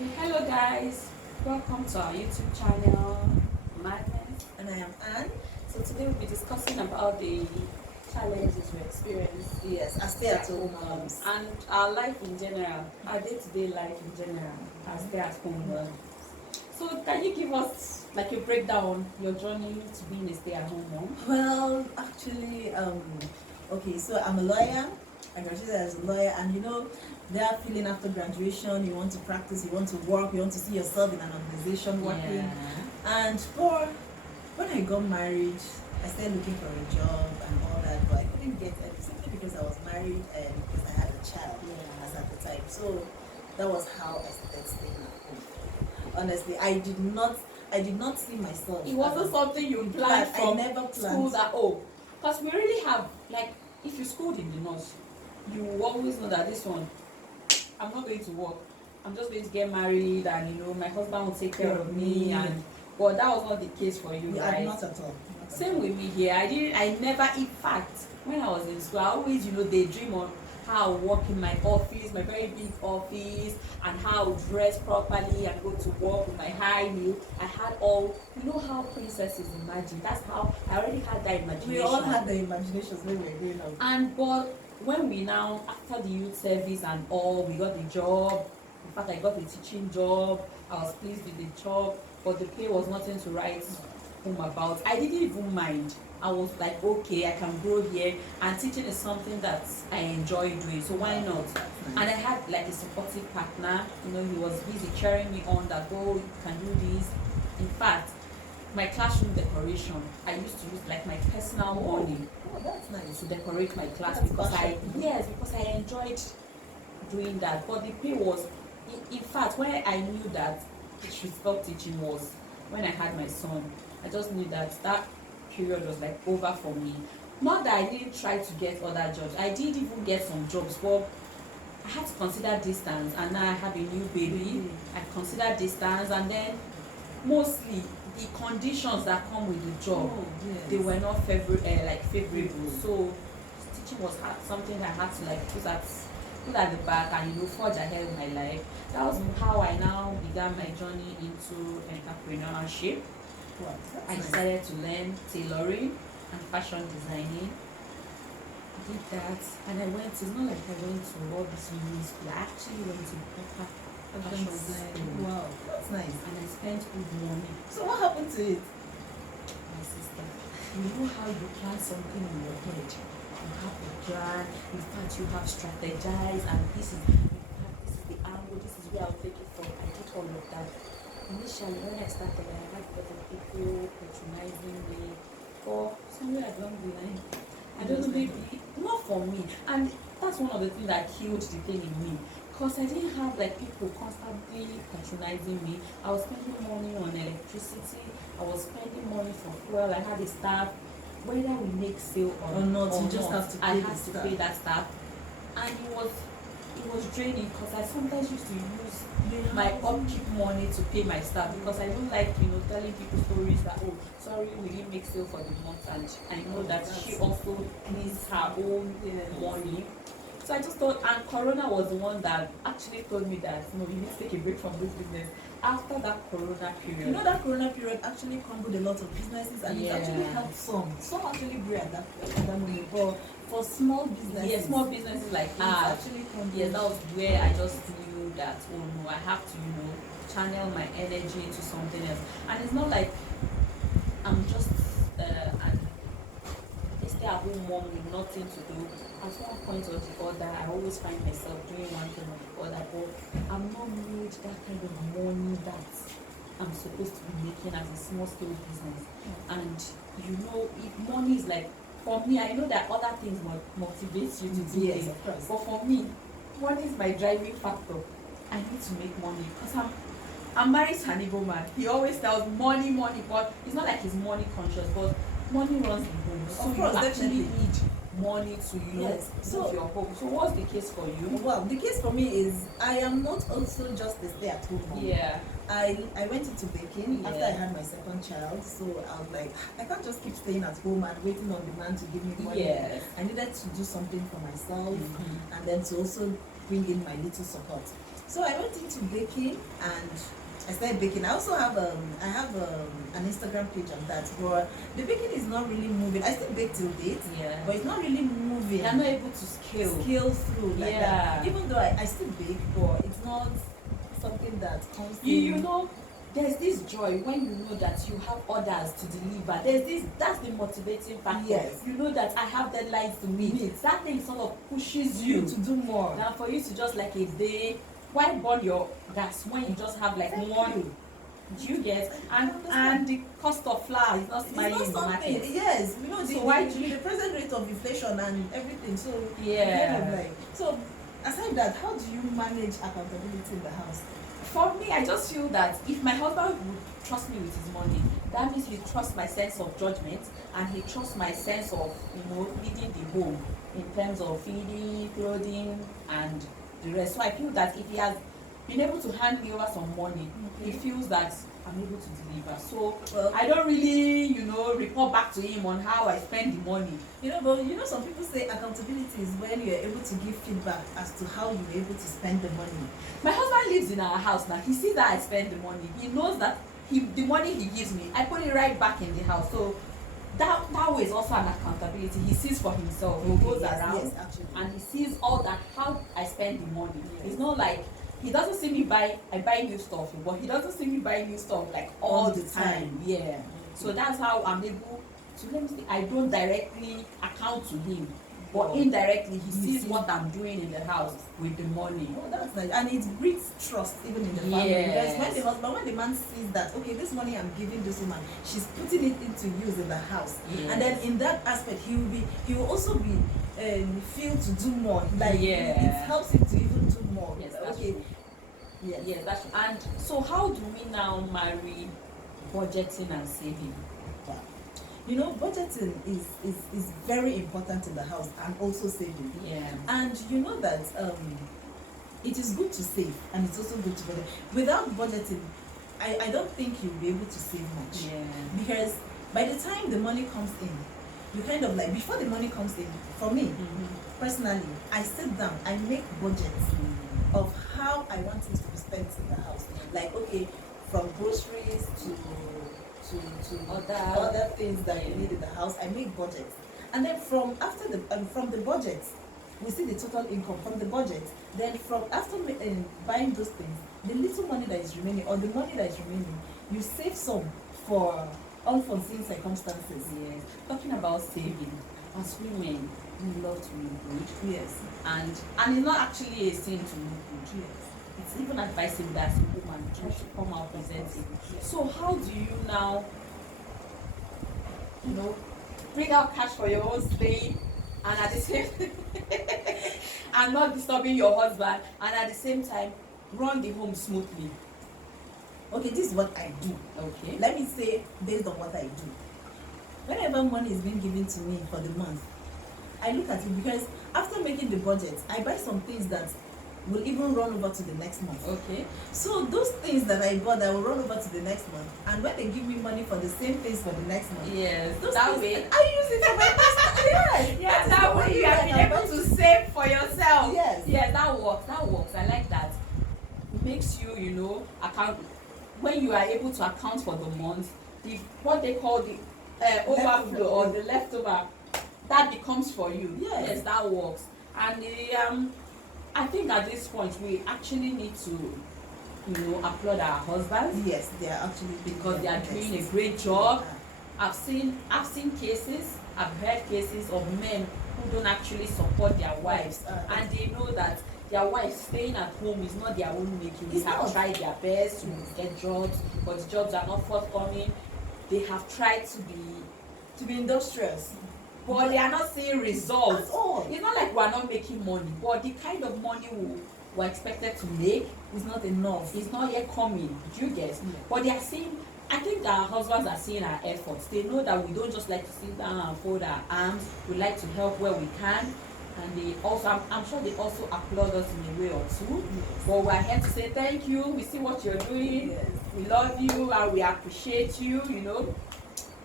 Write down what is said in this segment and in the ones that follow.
Okay, hello guys, welcome to our YouTube channel, Madness. And I am Anne. So today we'll be discussing about the challenges we experience Yes, as stay-at-home moms. and our life in general, our day-to-day life in general, as stay-at-home mom. So can you give us like a breakdown your journey to being a stay-at-home mom? Well, actually, okay, so I'm a lawyer. I graduated as a lawyer, and that feeling after graduation, you want to practice, you want to work, you want to see yourself in an organization working. Yeah. And when I got married, I started looking for a job and all that, but I couldn't get it simply because I was married and because I had a child as at the time. So that was how I started staying at home. Honestly, I did not see myself. It wasn't something you planned from I never planned. school that because we really have, like, if you schooled in the north, you always know that this one, I'm not going to work, I'm just going to get married, and my husband will take care of me. And but that was not the case for you, right? Not at all. Same with me here. I never, in fact, when I was in school, I always daydream on how I work in my office, my very big office, and how I dress properly and go to work with my high heel. I had all, how princesses imagine. That's how I already had that imagination. We all had the imaginations when we were growing up. But when we now, after the youth service and all, we got the job. In fact, I got a teaching job. I was pleased with the job, but the pay was nothing to write home about. I didn't even mind. I was like, okay, I can grow here, and teaching is something that I enjoy doing, so why not? And I had like a supportive partner. He was busy cheering me on that, oh, you can do this. In fact, my classroom decoration, I used to use like my personal money. Oh, that's nice. To decorate my class That's because fashion. because I enjoyed doing that. But the pay was, in fact, when I knew that I should stop teaching was when I had my son. I just knew that period was like over for me. Not that I didn't try to get other jobs. I did even get some jobs, but I had to consider distance, and now I have a new baby. I consider distance, and then mostly the conditions that come with the job, they were not favorable. So teaching was something I had to like put at the back and forge ahead with my life. That was how I now began my journey into entrepreneurship. I decided to learn tailoring and fashion designing. I did that, and I went. It's not like I went to all this uni school. I actually went to proper fashion design. Wow, that's nice. And I spent good money. So what happened to it? My sister, you know how you plan something in your head. You have a plan. In fact, you have strategized, and this is the angle. This is where I'll take it from. I did all of that. Initially, when I started, I had a lot of people patronizing me, or somewhere along the line, I don't know, maybe not for me. And that's one of the things that killed the thing in me, because I didn't have like people constantly patronizing me. I was spending money on electricity, I was spending money for fuel. I had a staff, whether we make sale or not, you just have to pay. I had to pay that staff, and it was draining, because I sometimes used to use my upkeep money to pay my staff, because I don't like telling people stories that, oh, sorry, we didn't make sale for the month, and I know that she also needs her own money. So I just thought, and Corona was the one that actually told me that you need to take a break from this business. After that Corona period, that Corona period actually crumbled a lot of businesses, and it actually helped some actually grew at that moment. But for small businesses, small businesses like actually crumbled. Yes, that was where I just knew that, oh no, I have to channel my energy into something else. And it's not like I'm just a stay-at-home mom with nothing to do. At one point or the other, I always find myself doing one thing or the other, but I'm not made that kind of money that I'm supposed to be making as a small-scale business. And if money is like, for me, I know that other things motivate you to do things, but for me, money is my driving factor. I need to make money, because I'm married to an Igbo man. He always tells money, but it's not like he's money conscious, but money runs the home. So you actually need money to move your home. So what's the case for you? Well, the case for me is I am not also just a stay-at-home mom. Yeah. I went into baking after I had my second child, so I was like, I can't just keep staying at home and waiting on the man to give me money. Yes. I needed to do something for myself, and then to also bring in my little support. So I went into baking and I started baking. I also have an Instagram page on that, but the baking is not really moving. I still bake till date, Yeah. but it's not really moving. You're not able to scale Through like that. Even though I still bake, but it's not something that comes. You know, there's this joy when you know that you have orders to deliver. That's the motivating factor. Yes. You know that I have deadlines to meet. That thing sort of pushes you to do more. Now for you to just like a day, why burn your gas when you just have like one? Do you get? And the cost of flour is not smiling in the market. Yes, you know, the present rate of inflation and everything. So yeah. So aside that, how do you manage accountability in the house? For me, I just feel that if my husband would trust me with his money, that means he trusts my sense of judgment and he trusts my sense of, leading the home in terms of feeding, clothing, and the rest. So I feel that if he has been able to hand me over some money, he feels that I'm able to deliver. So I don't really, report back to him on how I spend the money. But some people say accountability is when you're able to give feedback as to how you're able to spend the money. My husband lives in our house now. He sees that I spend the money. He knows that the money he gives me, I put it right back in the house. So that way is also an accountability. He sees for himself. He goes around and he sees all that, how I spend the money. It's not like he doesn't see me buy new stuff, but he doesn't see me buy new stuff like all the time. Yeah. So that's how I'm able to, let me see, I don't directly account to him, but indirectly he sees what I'm doing in the house with the money. Oh, that's nice. And it breeds trust even in the family. Because when the man sees that, okay, this money I'm giving this woman, she's putting it into use in the house. Yes. And then in that aspect, he will also be feel to do more. Like it helps him to even do more. Yes, that's true. Yes, that's true. And so how do we now marry budgeting and saving? Budgeting is very important in the house and also saving. Yeah. And you know that it is good to save and it's also good to budget. Without budgeting, I don't think you'll be able to save much. Yeah. Because by the time the money comes in, you kind of like, before the money comes in, for me, personally, I sit down, I make budgets of how I want things to be spent in the house. Like, okay, from groceries to other things that you need in the house, I make budgets. And then from the budget, we see the total income from the budget. Then after buying those things, the little money that is remaining, or the money that is remaining, you save some for unforeseen circumstances. Yes. Talking about saving, as women, we love to look good. Yes. And it's not actually a sin to look good. Yes. It's even advisable that a woman tries to come out presenting. So how do you now, bring out cash for your own stay, and at the same and not disturbing your husband, and at the same time run the home smoothly? Okay, this is what I do. Okay. Let me say based on what I do. Whenever money is being given to me for the month, I look at it, because after making the budget, I buy some things that will even run over to the next month. Okay. So those things that I bought that will run over to the next month, and when they give me money for the same things for the next month, that way I use it for my personal. Yeah, that way you have been able to save for yourself. Yes. Yeah, that works. I like that. It makes you, account, when you are able to account for the month, what they call the overflow or the leftover, that becomes for you. Yes, that works. And I think at this point we actually need to, applaud our husbands. Yes, they are actually, because they are doing a great job. I've seen cases, I've heard cases of men who don't actually support their wives, and they know that their wives staying at home is not their own making. They have tried their best to get jobs, but the jobs are not forthcoming. They have tried to be industrious, but they are not seeing results at all. It's not like we're not making money, but the kind of money we're expected to make is not enough. It's not yet coming. Do you get? But they are seeing, I think our husbands are seeing our efforts. They know that we don't just like to sit down and fold our arms. We like to help where we can. And they also, I'm sure they also applaud us in a way or two. But we're here to say thank you. We see what you're doing. We love you and we appreciate you,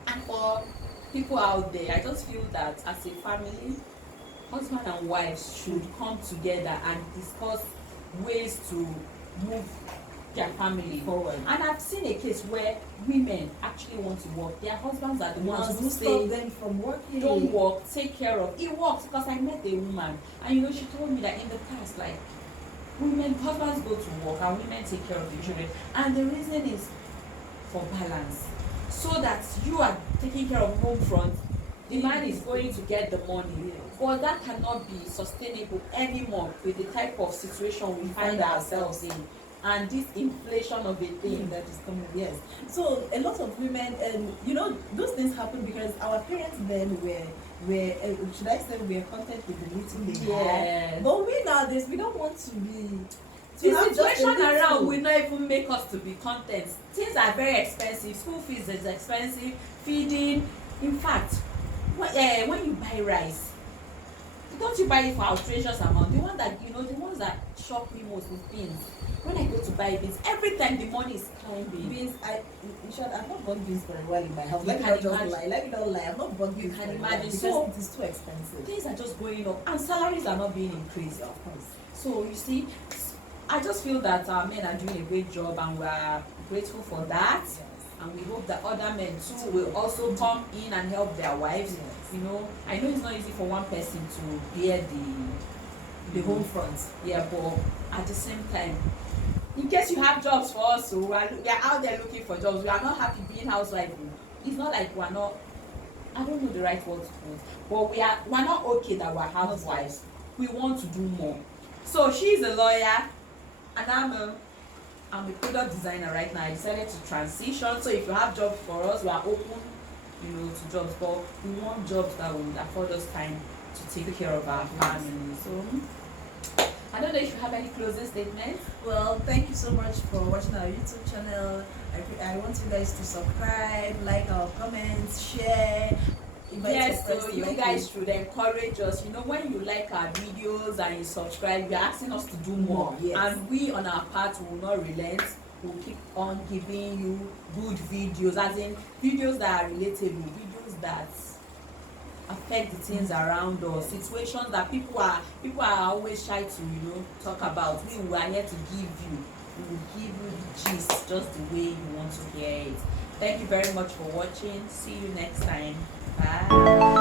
And for people out there, I just feel that as a family, husband and wives should come together and discuss ways to move their family forward. And I've seen a case where women actually want to work. Their husbands are the ones who stop say, them from working. don't work, take care of. It works because I met a woman, and you know, she told me that in the past, like, husbands go to work and women take care of the children, and the reason is for balance, so that you are taking care of home front, the man is going to get the money. But that cannot be sustainable anymore with the type of situation we find ourselves in, and this inflation of a thing that is coming. Yes. So a lot of women, you know, those things happen because our parents then were should I say, we are content with the little they had. But we nowadays, we don't want to be. The situation around will not even make us to be content. Things are very expensive. School fees is expensive. Feeding. In fact, when you buy rice, don't you buy it for outrageous amount? The one that, you know, the ones that shock me most is beans. When I go to buy beans, every time the money is climbing. Beans, in short, I've not bought beans for a while in my house. Let me not lie. I've not bought beans. You can imagine. So it is too expensive. Things are just going up, and salaries are not being increased, of course. So you see, I just feel that our men are doing a great job, and we are grateful for that. Yes. And we hope that other men too will also come in and help their wives. Yes. You know, I know it's not easy for one person to bear the home front. Yeah, but at the same time, in case you have jobs for us, so we are out there looking for jobs. We are not happy being housewife. It's not like we're not. I don't know the right word to put, but we're not okay that we're housewives. We want to do more. So she's a lawyer, and I'm a product designer right now. I decided to transition. So if you have jobs for us, we are open, you know, to jobs. But we want jobs that will afford us time to take care of our family. So I don't know if you have any closing statements. Well, thank you so much for watching our YouTube channel. I want you guys to subscribe, like our comments, share. Yes, so you guys should encourage us. You know, when you like our videos and you subscribe, you're asking us to do more. Yes. And we on our part will not relent. We'll keep on giving you good videos, as in videos that are relatable, videos that affect the things around us, situations that people are always shy to, you know, talk about. We are here to give you. We will give you the gist just the way you want to hear it. Thank you very much for watching. See you next time. Bye.